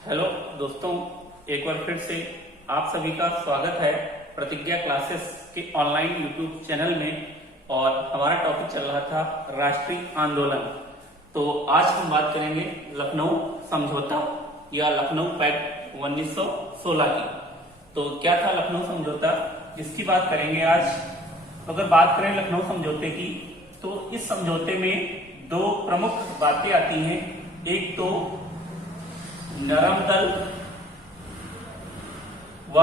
Hello दोस्तों, एक बार फिर से आप सभी का स्वागत है प्रतिज्ञा क्लासेस के ऑनलाइन यूट्यूब चैनल में। और हमारा टॉपिक चल रहा था राष्ट्रीय आंदोलन। तो आज हम बात करेंगे लखनऊ समझौता या लखनऊ पैक्ट 1916 की। तो क्या था लखनऊ समझौता, इसकी बात करेंगे आज। तो अगर बात करें लखनऊ समझौते की, तो इस समझौते में दो प्रमुख बातें आती हैं। एक तो नरम दल व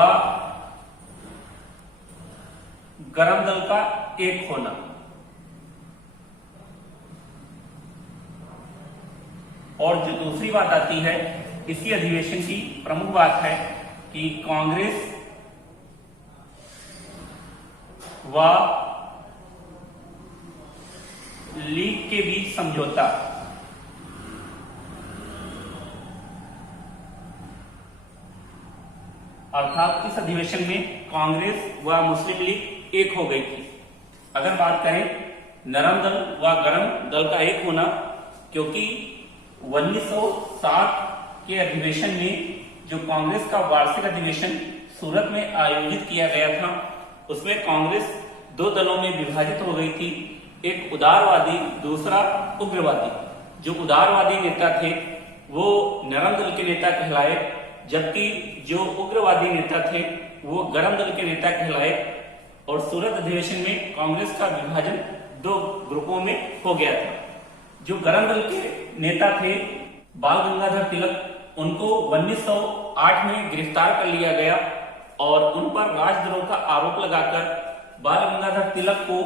गरम दल का एक होना, और जो दूसरी बात आती है इसी अधिवेशन की प्रमुख बात है कि कांग्रेस व लीग के बीच समझौता। अर्थात इस अधिवेशन में कांग्रेस व मुस्लिम लीग एक हो गई थी। अगर बात करें नरम दल व गरम दल का एक होना, क्योंकि 1960 के अधिवेशन में जो कांग्रेस का वार्षिक अधिवेशन सूरत में आयोजित किया गया था, उसमें कांग्रेस दो दलों में विभाजित हो गई थी, एक उदारवादी, दूसरा उग्रवादी। जो उदारवादी नेता थे वो नरम दल के नेता कहलाए, जबकि जो उग्रवादी नेता थे वो गरम दल के नेता कहलाए। और सूरत अधिवेशन में कांग्रेस का विभाजन दो ग्रुपों में हो गया था। जो गरम दल के नेता थे बाल गंगाधर तिलक, उनको 1908 में गिरफ्तार कर लिया गया और उन पर राजद्रोह का आरोप लगाकर बाल गंगाधर तिलक को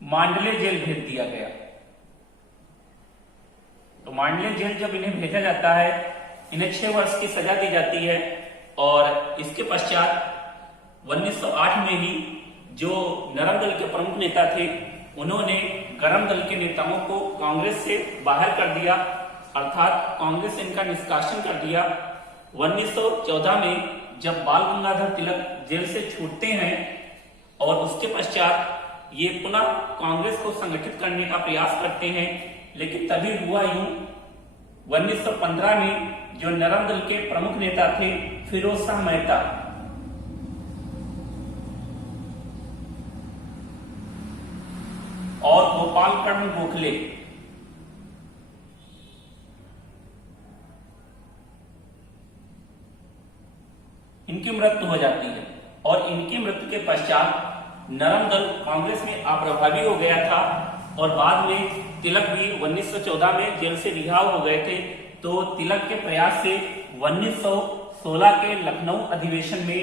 मांडले जेल भेज दिया गया। तो मांडले जेल जब इन्हें भेजा जाता है, इन्हें 6 वर्ष की सजा दी जाती है। और इसके पश्चात 1908 में ही जो नरम दल के प्रमुख नेता थे, उन्होंने गरम दल के नेताओं को कांग्रेस से बाहर कर दिया, अर्थात कांग्रेस से इनका निष्कासन कर दिया। 1914 में जब बाल गंगाधर तिलक जेल से छूटते हैं और उसके पश्चात ये पुनः कांग्रेस को संगठित करने का प्रयास करते हैं, लेकिन तभी हुआ यूं, 1915 में जो नरम दल के प्रमुख नेता थे फिरोज शाह मेहता, और गोपाल कर्ण गोखले, इनकी मृत्यु हो जाती है। और इनकी मृत्यु के पश्चात नरम दल कांग्रेस में अप्रभावी हो गया था। और बाद में तिलक भी 1914 में जेल से रिहा हो गए थे। तो तिलक के प्रयास से 1916 के लखनऊ अधिवेशन में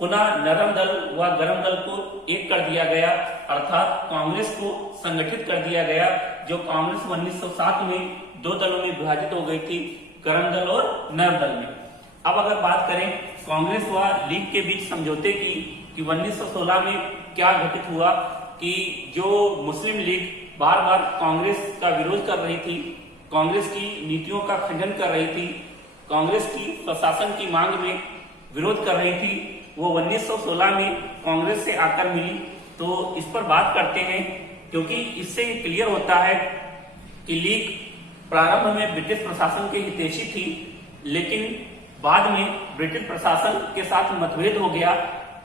पुनः नरम दल व गरम दल को एक कर दिया गया, अर्थात कांग्रेस को संगठित कर दिया गया। जो कांग्रेस 1907 में दो दलों में विभाजित हो गई थी, गरम दल और नरम दल में। अब अगर बात करें कांग्रेस व लीग के बीच समझौते की कि 1916 में क्या घटित हुआ, कि जो मुस्लिम लीग बार बार कांग्रेस का विरोध कर रही थी, कांग्रेस की नीतियों का खंडन कर रही थी, कांग्रेस की प्रशासन की मांग में विरोध कर रही थी, वो 1916 में कांग्रेस से आकर मिली। तो इस पर बात करते हैं, क्योंकि इससे क्लियर होता है कि लीग प्रारंभ में ब्रिटिश प्रशासन के हितैषी थी, लेकिन बाद में ब्रिटिश प्रशासन के साथ मतभेद हो गया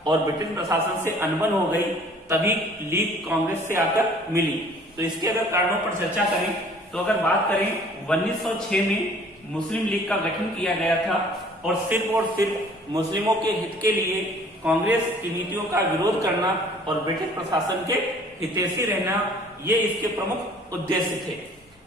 और ब्रिटिश प्रशासन से अनबन हो गई, तभी लीग कांग्रेस से आकर मिली। तो इसके अगर कारणों पर चर्चा करें, तो अगर बात करें 1906 में मुस्लिम लीग का गठन किया गया था और सिर्फ मुस्लिमों के हित के लिए कांग्रेस की नीतियों का विरोध करना और ब्रिटिश प्रशासन के हितैषी रहना, ये इसके प्रमुख उद्देश्य थे।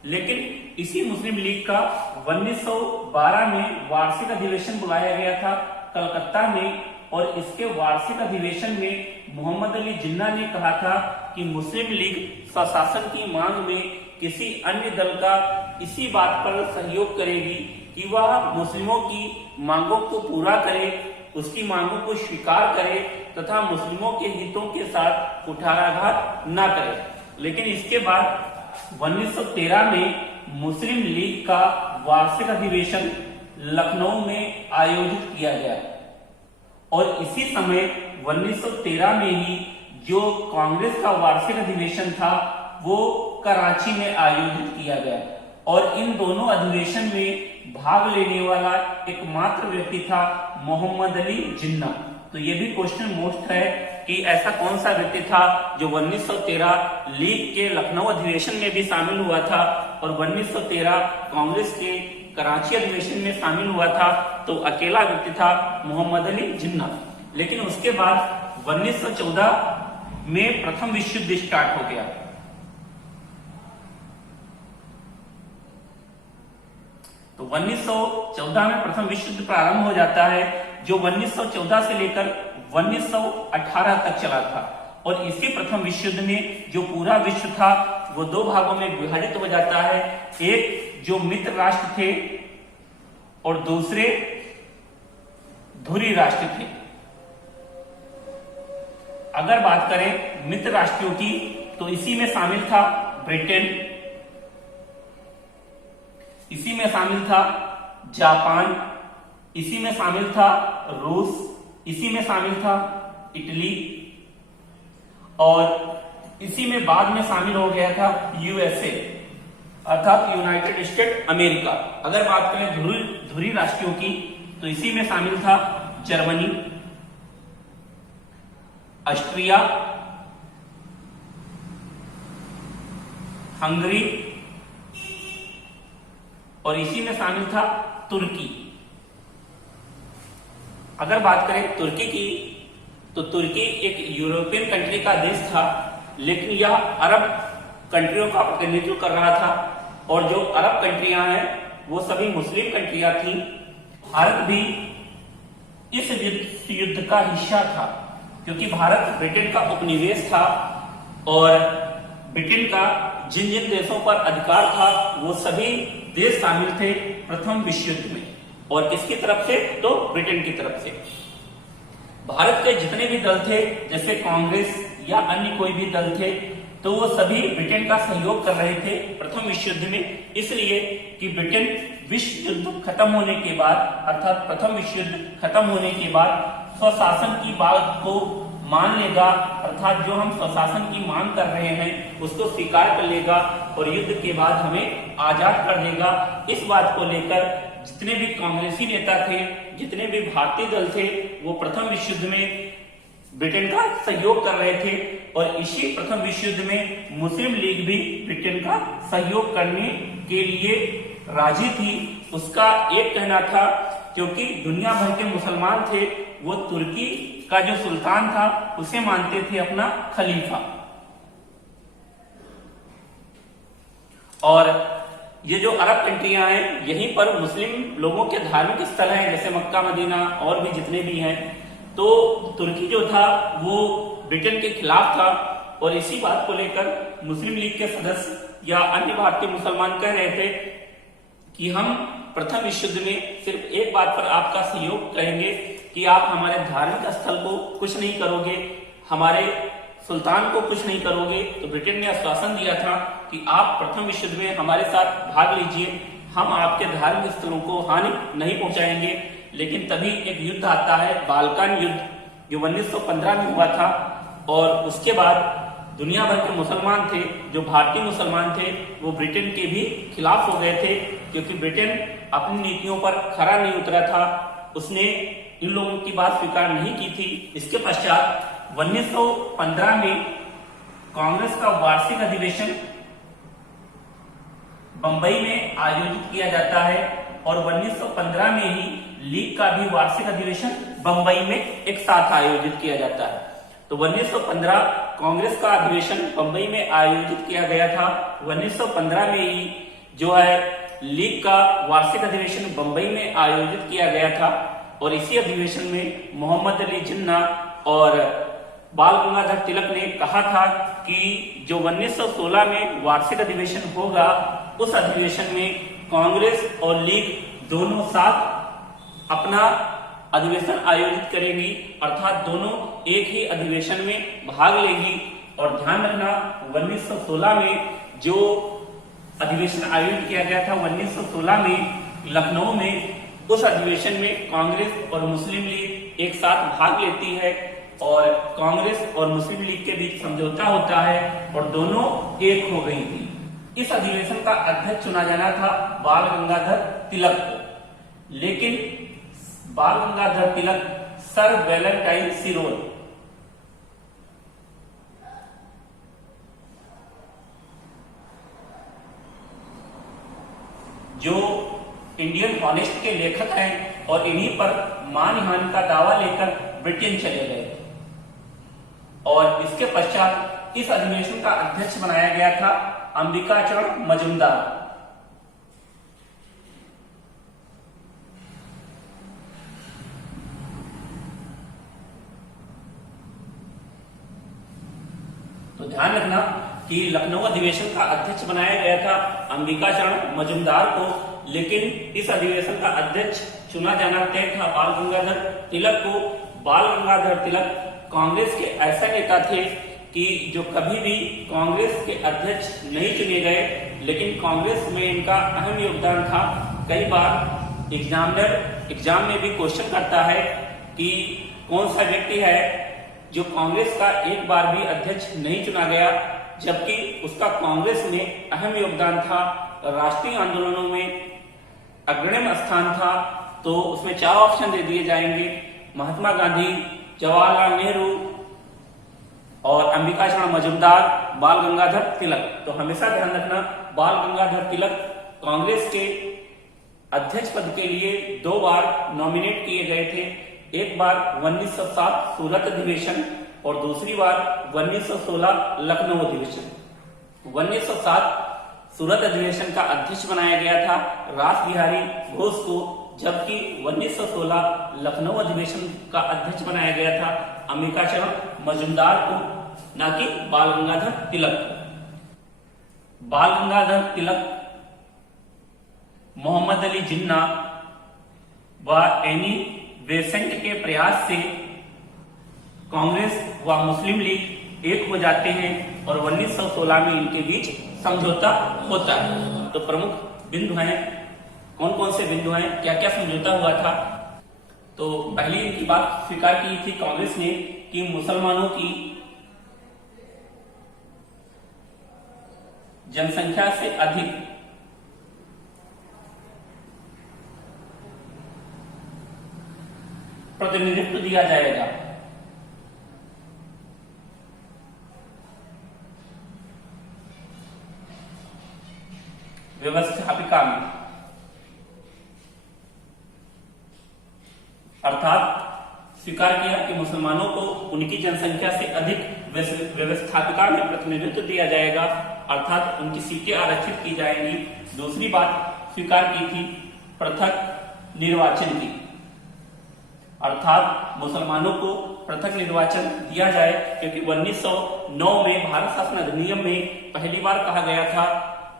लेकिन इसी मुस्लिम लीग का 1912 में वार्षिक अधिवेशन बुलाया गया था कलकत्ता में, और इसके वार्षिक अधिवेशन में मोहम्मद अली जिन्ना ने कहा था कि मुस्लिम लीग स्वशासन की मांग में किसी अन्य दल का इसी बात पर सहयोग करेगी कि वह मुस्लिमों की मांगों को पूरा करे, उसकी मांगों को स्वीकार करे तथा मुस्लिमों के हितों के साथ कुठाराघात न करे। लेकिन इसके बाद 1913 में मुस्लिम लीग का वार्षिक अधिवेशन लखनऊ में आयोजित किया गया, और इसी समय 1913 में ही जो कांग्रेस का वार्षिक अधिवेशन था वो कराची में आयोजित किया गया। और इन दोनों अधिवेशन में भाग लेने वाला एकमात्र व्यक्ति था मोहम्मद अली जिन्ना। तो ये भी क्वेश्चन मोस्ट है कि ऐसा कौन सा व्यक्ति था जो 1913 लीग के लखनऊ अधिवेशन में भी शामिल हुआ था और 1913 कांग्रेस के कराची अधिवेशन में शामिल हुआ था। तो अकेला व्यक्ति था मोहम्मद अली जिन्ना। लेकिन उसके बाद 1914 में प्रथम विश्व युद्ध स्टार्ट हो गया। तो 1914 में प्रथम विश्व युद्ध प्रारंभ हो जाता है, जो 1914 से लेकर 1918 तक चला था। और इसी प्रथम विश्व युद्ध में जो पूरा विश्व था वो दो भागों में विभाजित हो जाता है। एक जो मित्र राष्ट्र थे और दूसरे धुरी राष्ट्र थे। अगर बात करें मित्र राष्ट्रों की तो इसी में शामिल था ब्रिटेन, इसी में शामिल था जापान, इसी में शामिल था रूस, इसी में शामिल था इटली और इसी में बाद में शामिल हो गया था यूएसए अर्थात यूनाइटेड स्टेट अमेरिका। अगर बात करें धुरी राष्ट्रों की तो इसी में शामिल था जर्मनी, ऑस्ट्रिया, हंगरी और इसी में शामिल था तुर्की। अगर बात करें तुर्की की तो तुर्की एक यूरोपियन कंट्री का देश था, लेकिन यह अरब कंट्रियों का प्रतिनिधित्व कर रहा था और जो अरब कंट्रियां हैं वो सभी मुस्लिम कंट्रियां थी। भारत भी इस युद्ध का हिस्सा था क्योंकि भारत ब्रिटेन का उपनिवेश था और ब्रिटेन का जिन जिन देशों पर अधिकार था वो सभी देश शामिल थे प्रथम विश्व युद्ध में। और किसकी तरफ से? तो ब्रिटेन की तरफ से। भारत के जितने भी दल थे जैसे कांग्रेस या अन्य कोई भी दल थे तो वो सभी ब्रिटेन का सहयोग कर रहे थे प्रथम विश्व युद्ध में, इसलिए कि ब्रिटेन विश्व युद्ध खत्म होने के बाद अर्थात प्रथम विश्व युद्ध खत्म होने के बाद स्वशासन की बात को मान लेगा, अर्थात जो हम स्वशासन की मांग कर रहे हैं उसको स्वीकार कर लेगा और युद्ध के बाद हमें आजाद कर देगा। इस बात को लेकर जितने भी कांग्रेसी नेता थे, जितने भी भारतीय दल थे वो प्रथम विश्व युद्ध में ब्रिटेन का सहयोग कर रहे थे और इसी प्रथम विश्व युद्ध में मुस्लिम लीग भी ब्रिटेन का सहयोग करने के लिए राजी थी। उसका एक कहना था क्योंकि दुनिया भर के मुसलमान थे वो तुर्की का जो सुल्तान था उसे मानते थे अपना खलीफा। और ये जो अरब कंट्रियां हैं यहीं पर मुस्लिम लोगों के धार्मिक स्थल हैं जैसे मक्का मदीना और भी जितने भी हैं। तो तुर्की जो था वो ब्रिटेन के खिलाफ था और इसी बात को लेकर मुस्लिम लीग के सदस्य या अन्य भारतीय मुसलमान कह रहे थे कि हम प्रथम विश्व युद्ध में सिर्फ एक बात पर आपका सहयोग करेंगे कि आप हमारे धार्मिक स्थल को कुछ नहीं करोगे, हमारे सुल्तान को कुछ नहीं करोगे। तो ब्रिटेन ने आश्वासन दिया था कि आप प्रथम विश्व युद्ध में हमारे साथ भाग लीजिए, हम आपके धार्मिक स्थलों को हानि नहीं पहुंचाएंगे। लेकिन तभी एक युद्ध आता है बाल्कान युद्ध जो 1915 में हुआ था और उसके बाद दुनिया भर के मुसलमान थे जो भारतीय मुसलमान थे वो ब्रिटेन के भी खिलाफ हो गए थे क्योंकि ब्रिटेन अपनी नीतियों पर खरा नहीं उतरा था, उसने इन लोगों की बात स्वीकार नहीं की थी। इसके पश्चात 1915 में कांग्रेस का वार्षिक अधिवेशन बंबई में आयोजित किया जाता है और 1915 में ही लीग का भी वार्षिक अधिवेशन बंबई में एक साथ आयोजित किया जाता है। तो 1915 कांग्रेस का अधिवेशन बंबई में आयोजित किया गया था। 1915 में ही जो है लीग का वार्षिक अधिवेशन बंबई में आयोजित किया गया था और इसी अधिवेशन में मोहम्मद अली जिन्ना और बाल गंगाधर तिलक ने कहा था कि जो 1916 में वार्षिक अधिवेशन होगा उस अधिवेशन में कांग्रेस और लीग दोनों साथ अपना अधिवेशन आयोजित करेगी, अर्थात दोनों एक ही अधिवेशन में भाग लेगी। और ध्यान रखना 1916 में जो अधिवेशन आयोजित किया गया था 1916 में लखनऊ में, उस अधिवेशन में कांग्रेस और मुस्लिम लीग एक साथ भाग लेती है और कांग्रेस और मुस्लिम लीग के बीच समझौता होता है और दोनों एक हो गई थी। इस अधिवेशन का अध्यक्ष चुना जाना था बाल गंगाधर तिलक को, लेकिन बाल गंगाधर तिलक सर वैलेंटाइन सिरोल जो इंडियन ऑनेस्ट के लेखक हैं और इन्हीं पर मानहानि का दावा लेकर ब्रिटेन चले गए थे। और इसके पश्चात इस अधिवेशन का अध्यक्ष बनाया गया था अंबिकाचरण मजुमदार। तो ध्यान रखना कि लखनऊ अधिवेशन का अध्यक्ष बनाया गया था अंबिकाचरण मजुमदार को, लेकिन इस अधिवेशन का अध्यक्ष चुना जाना तय था बाल गंगाधर तिलक को। बाल गंगाधर तिलक कांग्रेस के ऐसे नेता थे कि जो कभी भी कांग्रेस के अध्यक्ष नहीं चुने गए, लेकिन कांग्रेस में इनका अहम योगदान था। कई बार एग्जाम में भी क्वेश्चन करता है कि कौन सा व्यक्ति है जो कांग्रेस का एक बार भी अध्यक्ष नहीं चुना गया, जबकि उसका कांग्रेस में अहम योगदान था, राष्ट्रीय आंदोलनों में अग्रणी स्थान था। तो उसमें 4 ऑप्शन दे दिए जाएंगे, महात्मा गांधी, जवाहरलाल नेहरू और अंबिकाचरण मजुमदार, बाल गंगाधर तिलक। तो हमेशा ध्यान रखना बाल गंगाधर तिलक कांग्रेस के अध्यक्ष पद के लिए 2 बार नॉमिनेट किए गए थे। एक बार 1907 सूरत अधिवेशन और दूसरी बार 1916 लखनऊ अधिवेशन। 1907 सूरत अधिवेशन का अध्यक्ष बनाया गया था रास बिहारी घोष को, जबकि 1916 लखनऊ अधिवेशन का अध्यक्ष बनाया गया था अंबिकाचरण मजुमदार को, ना कि बाल गंगाधर तिलक को। बाल गंगाधर तिलक मोहम्मद अली जिन्ना व एनी बेसेंट के प्रयास से कांग्रेस व मुस्लिम लीग एक हो जाते हैं और 1916 में इनके बीच समझौता होता है। तो प्रमुख बिंदु हैं, कौन कौन से बिंदु हैं, क्या क्या समझौता हुआ था। तो पहली इनकी बात स्वीकार की थी कांग्रेस ने कि मुसलमानों की जनसंख्या से अधिक प्रतिनिधित्व दिया जाएगा। व्यवस्थापिका में, अर्थात स्वीकार किया कि मुसलमानों को उनकी जनसंख्या से अधिक व्यवस्थापिका में प्रतिनिधित्व दिया जाएगा, अर्थात उनकी सीटें आरक्षित की जाएंगी। दूसरी बात स्वीकार की थी पृथक निर्वाचन की, अर्थात मुसलमानों को पृथक निर्वाचन दिया जाए, क्योंकि 1909 में भारत शासन अधिनियम में पहली बार कहा गया था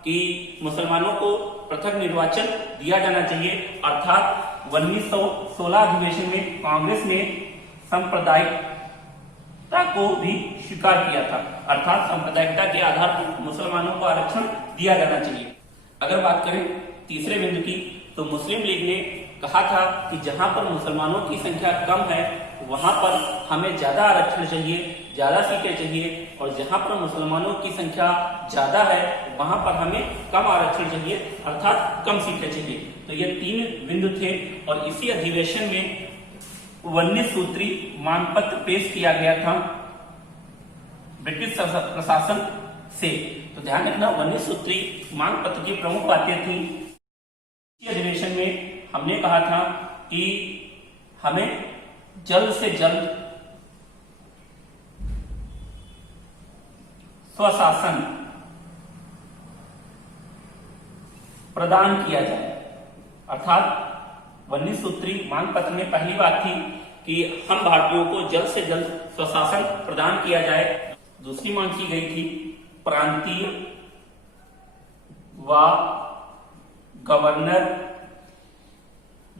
कि मुसलमानों को पृथक निर्वाचन दिया जाना चाहिए। अर्थात 1916 अधिवेशन में कांग्रेस ने सांप्रदायिकता को भी स्वीकार किया था, अर्थात सांप्रदायिकता के आधार पर मुसलमानों को आरक्षण दिया जाना चाहिए। अगर बात करें तीसरे बिंदु की, तो मुस्लिम लीग ने कहा था कि जहां पर मुसलमानों की संख्या कम है वहां पर हमें ज्यादा आरक्षण चाहिए, ज्यादा सीटें चाहिए, और जहां पर मुसलमानों की संख्या ज्यादा है वहां पर हमें कम आरक्षण चाहिए, अर्थात कम सीटें चाहिए। तो ये 3 बिंदु थे और इसी अधिवेशन में 19 सूत्री मांग पत्र पेश किया गया था ब्रिटिश प्रशासन से। तो ध्यान रखना 19 सूत्री मांग पत्र की प्रमुख बातें थी। इसी अधिवेशन में हमने कहा था कि हमें जल्द से जल्द स्वशासन प्रदान किया जाए, अर्थात 19 सूत्री मांग पत्र में पहली बात थी कि हम भारतीयों को जल्द से जल्द स्वशासन प्रदान किया जाए। दूसरी मांग की गई थी प्रांतीय व गवर्नर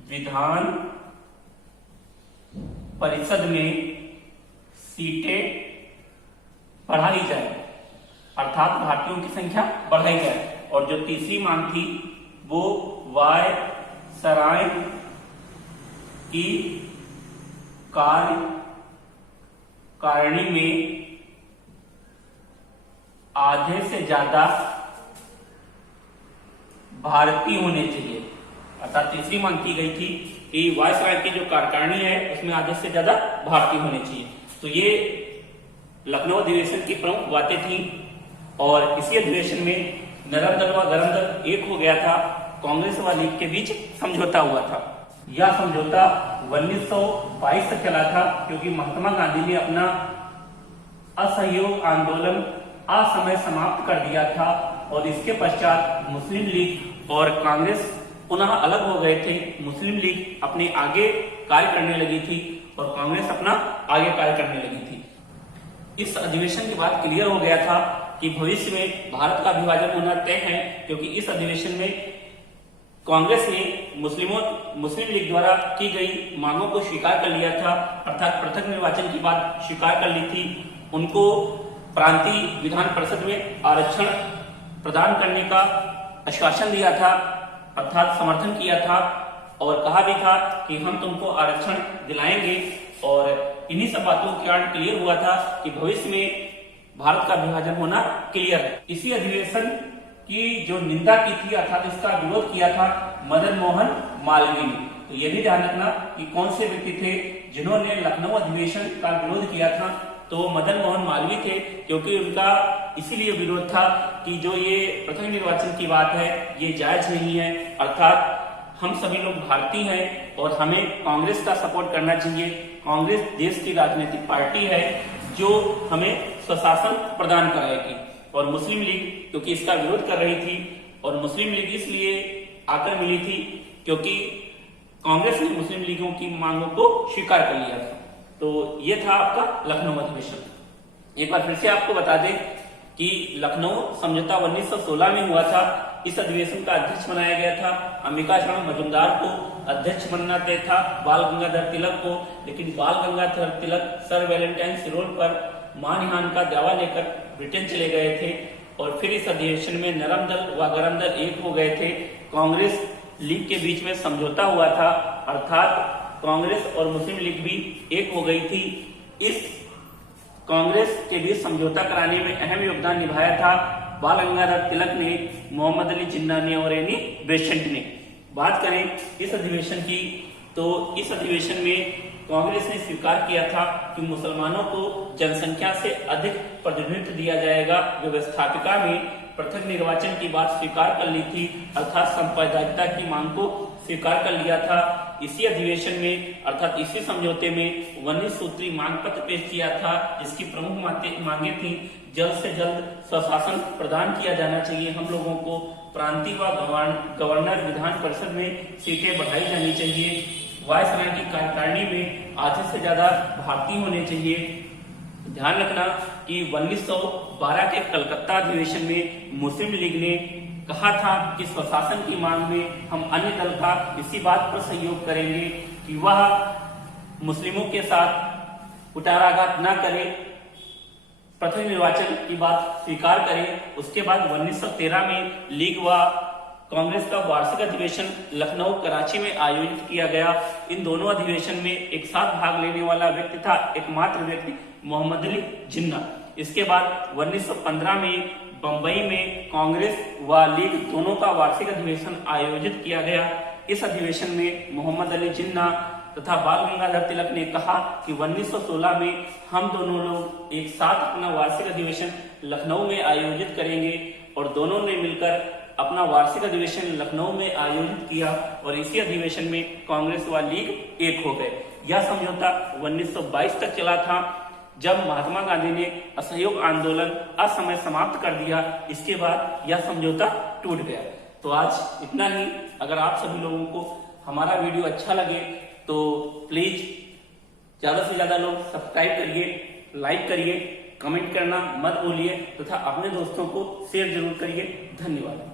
विधान परिषद में सीटें बढ़ाई जाए, अर्थात भारतीयों की संख्या बढ़ाई जाए। और जो तीसरी मांग थी वो वायसराय की कार्यकारिणी में आधे से ज्यादा भारतीय होने चाहिए। अर्थात तीसरी मांग की गई थी कि वायसराय की जो कार्यकारिणी है उसमें आधे से ज्यादा भारतीय होने चाहिए। तो ये लखनऊ अधिवेशन की प्रमुख बातें थी और इसी अधिवेशन में नरम दल व गरम दल एक हो गया था। कांग्रेस व लीग के बीच समझौता हुआ था। यह समझौता 1922 तक चला था क्योंकि महात्मा गांधी ने अपना असहयोग आंदोलन असमय समाप्त कर दिया था और इसके पश्चात मुस्लिम लीग और कांग्रेस पुनः अलग हो गए थे। मुस्लिम लीग अपने आगे कार्य करने लगी थी और कांग्रेस अपना आगे कार्य करने लगी थी। इस अधिवेशन के बाद क्लियर हो गया था कि भविष्य में भारत का विभाजन होना तय है, क्योंकि इस अधिवेशन में कांग्रेस ने मुस्लिम लीग द्वारा की गई मांगों को स्वीकार कर लिया था। अर्थात पृथक निर्वाचन की बात स्वीकार कर ली थी। उनको प्रांतीय विधान परिषद में आरक्षण प्रदान करने का आश्वासन दिया था, अर्थात समर्थन किया था और कहा भी था कि हम तुमको आरक्षण दिलाएंगे। और इन्हीं सब बातों के कारण क्लियर हुआ था कि भविष्य में भारत का विभाजन होना क्लियर है। इसी अधिवेशन की जो निंदा की थी अर्थात इसका विरोध किया था मदन मोहन मालवीय ने। तो ये भी ध्यान रखना कि कौन से व्यक्ति थे जिन्होंने लखनऊ अधिवेशन का विरोध किया था। तो मदन मोहन मालवीय थे, क्योंकि उनका इसीलिए विरोध था कि जो ये पृथक निर्वाचन की बात है ये जायज नहीं है। अर्थात हम सभी लोग भारतीय हैं और हमें कांग्रेस का सपोर्ट करना चाहिए। कांग्रेस देश की राजनीतिक पार्टी है जो हमें स्वशासन प्रदान कराएगी। और मुस्लिम लीग क्योंकि इसका विरोध कर रही थी और मुस्लिम लीग इसलिए आकर मिली थी क्योंकि कांग्रेस ने मुस्लिम लीगों की मांगों को स्वीकार कर लिया था। तो ये था आपका लखनऊ अधिवेशन। एक बार फिर से आपको बता दें कि लखनऊ समझौता 1916 में हुआ था। इस अधिवेशन का अध्यक्ष बनाया गया था अंबिका चरण मजुमदार को अध्यक्ष बनना तय था बाल गंगाधर तिलक को, लेकिन बाल गंगाधर तिलक सर वैलेंटाइन सिरोल पर मानहानि का दावा लेकर ब्रिटेन चले गए थे। और फिर इस अधिवेशन में नरम दल व गरम दल एक हो गए थे। कांग्रेस लीग के बीच में समझौता हुआ था, अर्थात कांग्रेस और मुस्लिम लीग भी एक हो गई थी। इस कांग्रेस के बीच समझौता कराने में अहम योगदान निभाया था बाल गंगाधर तिलक ने, मोहम्मद अली जिन्ना ने और एनी बेसेंट ने। बात करें इस अधिवेशन की, तो इस अधिवेशन में कांग्रेस ने स्वीकार किया था कि मुसलमानों को जनसंख्या से अधिक प्रतिनिधित्व दिया जाएगा। व्यवस्थापिका में पृथक निर्वाचन की बात स्वीकार कर ली थी, अर्थात सांप्रदायिकता की मांग को स्वीकार कर लिया था। इसी अधिवेशन में अर्थात इसी समझौते में 19 सूत्री मांग पत्र पेश किया था, जिसकी प्रमुख मांगे थी जल्द से जल्द स्वशासन प्रदान किया जाना चाहिए हम लोगों को, प्रांतीय व गवर्नर विधान परिषद में सीटें बढ़ाई जानी चाहिए, वायसराय की कार्यकारिणी में आधे से ज्यादा भारतीय होने चाहिए। ध्यान रखना कि 1912 के कलकत्ता अधिवेशन में मुस्लिम लीग ने कहा था कि स्वशासन की मांग में हम अन्य दल का इसी बात पर सहयोग करेंगे कि वह मुस्लिमों के साथ कुटाराघात न करे, पृथक निर्वाचन की बात स्वीकार करें। उसके बाद 1913 में लीग व कांग्रेस का वार्षिक अधिवेशन लखनऊ कराची में आयोजित किया गया। इन दोनों अधिवेशन में एक साथ भाग लेने वाला व्यक्ति था एकमात्र व्यक्ति मोहम्मद अली जिन्ना। इसके बाद 1915 में बंबई में कांग्रेस व लीग दोनों का वार्षिक अधिवेशन आयोजित किया गया। इस अधिवेशन में मोहम्मद अली जिन्ना तथा बाल गंगाधर तिलक ने कहा कि 1916 में हम दोनों लोग एक साथ अपना वार्षिक अधिवेशन लखनऊ में आयोजित करेंगे और दोनों ने मिलकर अपना वार्षिक अधिवेशन लखनऊ में आयोजित किया और इसी अधिवेशन में कांग्रेस व लीग एक हो गए। यह समझौता 1922 तक चला था, जब महात्मा गांधी ने असहयोग आंदोलन असमय समाप्त कर दिया। इसके बाद यह समझौता टूट गया। तो आज इतना ही। अगर आप सभी लोगों को हमारा वीडियो अच्छा लगे तो प्लीज ज्यादा से ज्यादा लोग सब्सक्राइब करिए, लाइक करिए, कमेंट करना मत भूलिए तथा अपने दोस्तों को शेयर जरूर करिए। धन्यवाद।